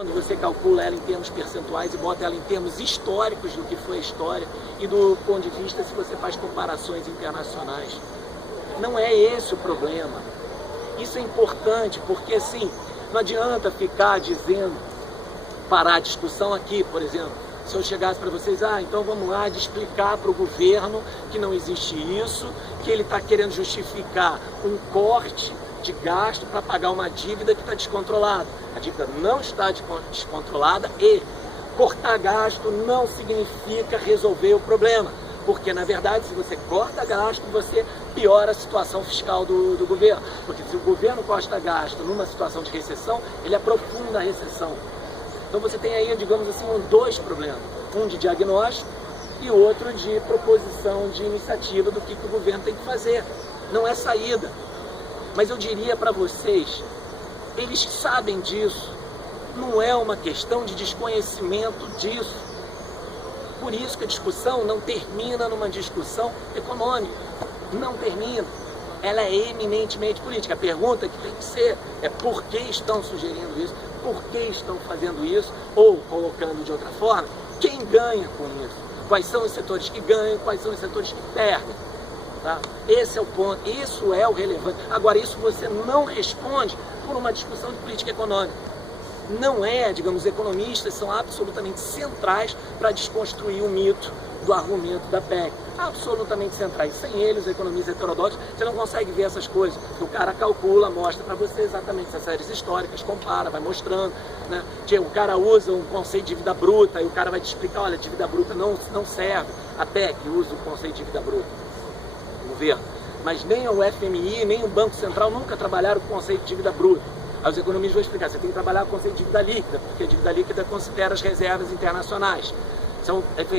Quando você calcula ela em termos percentuais e bota ela em termos históricos do que foi a história e do ponto de vista se você faz comparações internacionais. Não é esse o problema. Isso é importante porque, assim, não adianta ficar dizendo, parar a discussão aqui, por exemplo. Se eu chegasse para vocês, então vamos lá de explicar para o governo que não existe isso, que ele está querendo justificar um corte de gasto para pagar uma dívida que está descontrolada. A dívida não está descontrolada e cortar gasto não significa resolver o problema. Porque, na verdade, se você corta gasto, você piora a situação fiscal do governo. Porque se o governo corta gasto numa situação de recessão, ele aprofunda a recessão. Então você tem aí, digamos assim, dois problemas. Um de diagnóstico e outro de proposição de iniciativa do que o governo tem que fazer. Não é saída. Mas eu diria para vocês, eles sabem disso. Não é uma questão de desconhecimento disso. Por isso que a discussão não termina numa discussão econômica. Não termina. Ela é eminentemente política. A pergunta que tem que ser é por que estão sugerindo isso, por que estão fazendo isso, ou, colocando de outra forma, quem ganha com isso? Quais são os setores que ganham, quais são os setores que perdem? Tá? Esse é o ponto, isso é o relevante. Agora, isso você não responde por uma discussão de política econômica. Não é, digamos, economistas são absolutamente centrais para desconstruir o mito do argumento da PEC. Absolutamente centrais. Sem eles, os economistas heterodoxos, você não consegue ver essas coisas. O cara calcula, mostra para você exatamente essas séries históricas, compara, vai mostrando. Né? O cara usa um conceito de dívida bruta e o cara vai te explicar, olha, dívida bruta não serve. A PEC usa o conceito de dívida bruta. O governo. Mas nem o FMI, nem o Banco Central nunca trabalharam com o conceito de dívida bruta. Aí os economistas vão explicar, você tem que trabalhar com o conceito de dívida líquida, porque a dívida líquida considera as reservas internacionais.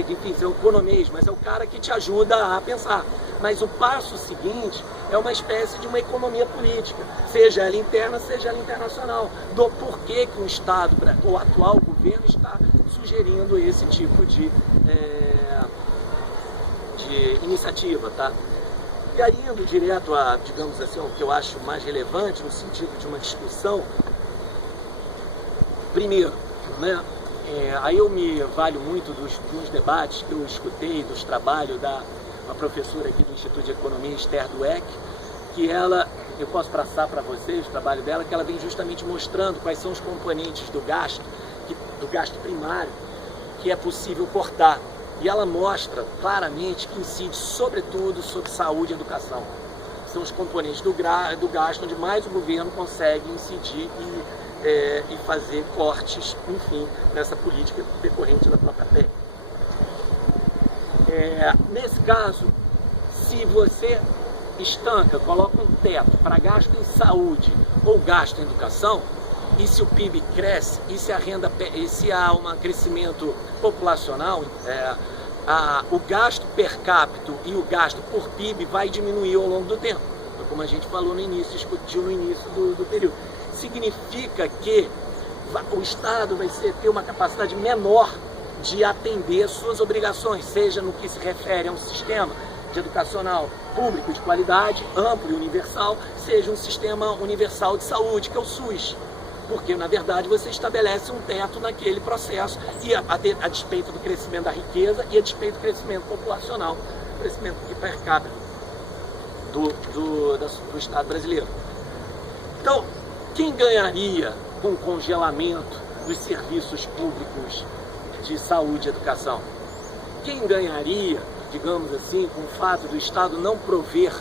Enfim, são economês, mas é o cara que te ajuda a pensar. Mas o passo seguinte é uma espécie de uma economia política, seja ela interna, seja ela internacional, do porquê que o Estado, o atual governo, está sugerindo esse tipo de iniciativa, tá? E aí, indo direto a, digamos assim, o que eu acho mais relevante no sentido de uma discussão, primeiro, né, aí eu me valho muito dos debates que eu escutei, dos trabalhos da uma professora aqui do Instituto de Economia, Esther Dweck, que ela, eu posso passar para vocês o trabalho dela, que ela vem justamente mostrando quais são os componentes do gasto primário, que é possível cortar. E ela mostra claramente que incide sobretudo sobre saúde e educação. São os componentes do gasto onde mais o governo consegue incidir e fazer cortes, enfim, nessa política decorrente da própria PEC. Nesse caso, se você estanca, coloca um teto para gasto em saúde ou gasto em educação, e se o PIB cresce, e se há um crescimento populacional, o gasto per capita e o gasto por PIB vai diminuir ao longo do tempo, como a gente falou no início, discutiu no início do período. Significa que o Estado vai ter uma capacidade menor de atender suas obrigações, seja no que se refere a um sistema de educacional público de qualidade, amplo e universal, seja um sistema universal de saúde, que é o SUS. Porque, na verdade, você estabelece um teto naquele processo e a despeito do crescimento da riqueza e a despeito do crescimento populacional, crescimento per capita do Estado brasileiro. Então, quem ganharia com o congelamento dos serviços públicos de saúde e educação? Quem ganharia, digamos assim, com o fato do Estado não prover